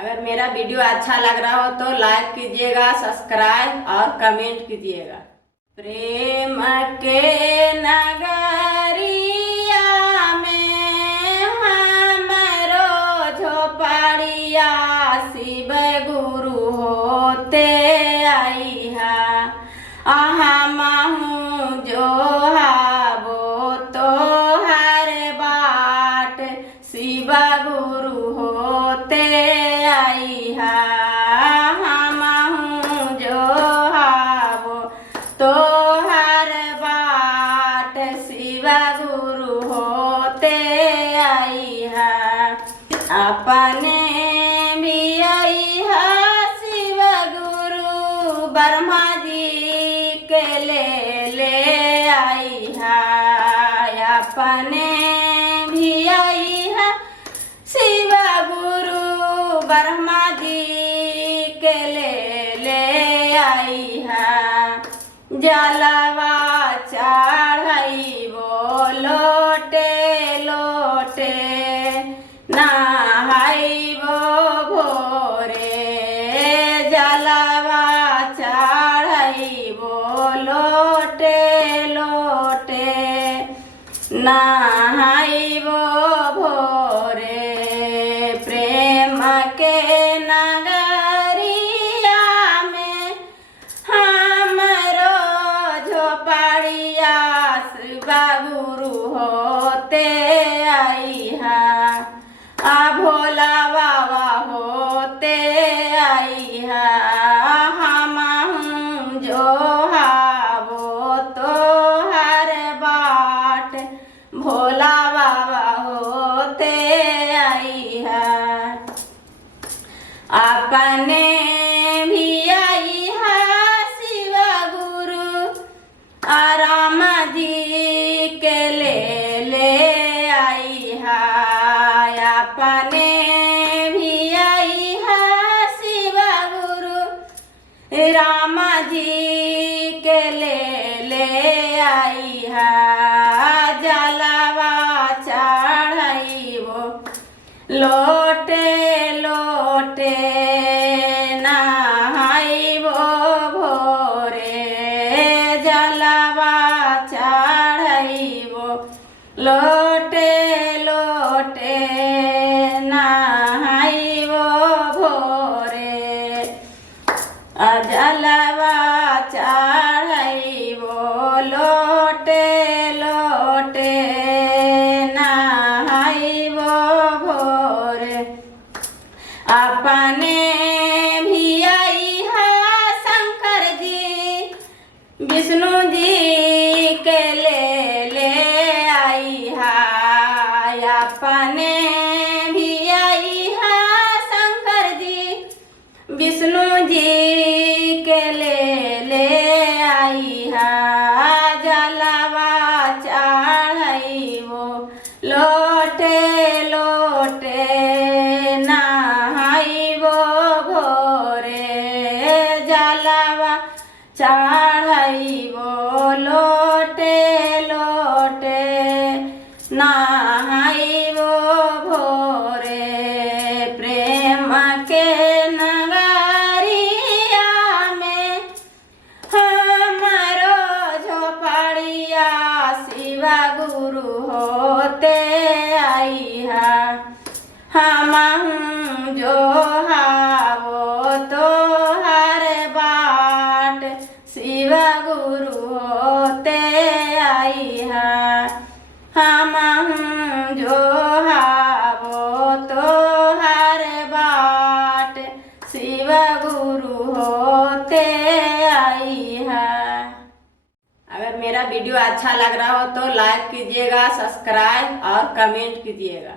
अगर मेरा वीडियो अच्छा लग रहा हो तो लाइक कीजिएगा, सब्सक्राइब और कमेंट कीजिएगा। प्रेम के नगरिया में हमरो झोपड़िया शिव गुरु होते आइहा। हमहु जो हाबो तो हर बाट शिव गुरु होते आइहा। हमहु जो हाबो तो हर बाट शिव गुरु होते आइहा। अपने भी आइहा शिव गुरु ब्रह्मा जी के ले आइहा। अपने भी आइहा शिव गुरु ब्रह्मा जी के ले आइहा। जलवा चढ़ाइबो लोटे लोटे नहाइबो भोरे। जलवा चढ़ाइबो लोटे लोटे नहाइबो भोरे। प्रेम के नगरिया में हमरो झोपड़िया शिव गुरु होते आइहा। भोला बाबा होते आइहा। हमहु जो हाबो तो हर बाट भोला बाबा होते आइहा। अपने भी आइहा शिव गुरु राम जी के ले आइहा। अपने भी आइहा शिव गुरु राम जी के ले आइहा। जलवा चढ़ाइबो लोटे लोटे नहाइबो भोरे। जलवा चढ़ाइबो लोटे लोटे नहाइबो भोरे। जलवा चढ़ाइबो लोटे लोटे नहाइबो भोरे। अपने भी आइहा शंकर जी विष्णु जी के ले आइहा। अपने भी आइहा शंकर जी विष्णु जी के ले आइहा। जलवा चढ़ाइबो लोटे लोटे नहाइबो भोरे। जलवा चढ़ाइबो लोटे लोटे नहाइबो भोरे। प्रेम के नगरिया में हमरो झोपड़िया शिव गुरु होते आइहा। हमहु जो हाबो तो हर बाट शिव गुरु होते आइहा। हमहु जो हाबो तो हर बाट शिव गुरु होते आइहा। अगर मेरा वीडियो अच्छा लग रहा हो तो लाइक कीजिएगा, सब्सक्राइब और कमेंट कीजिएगा।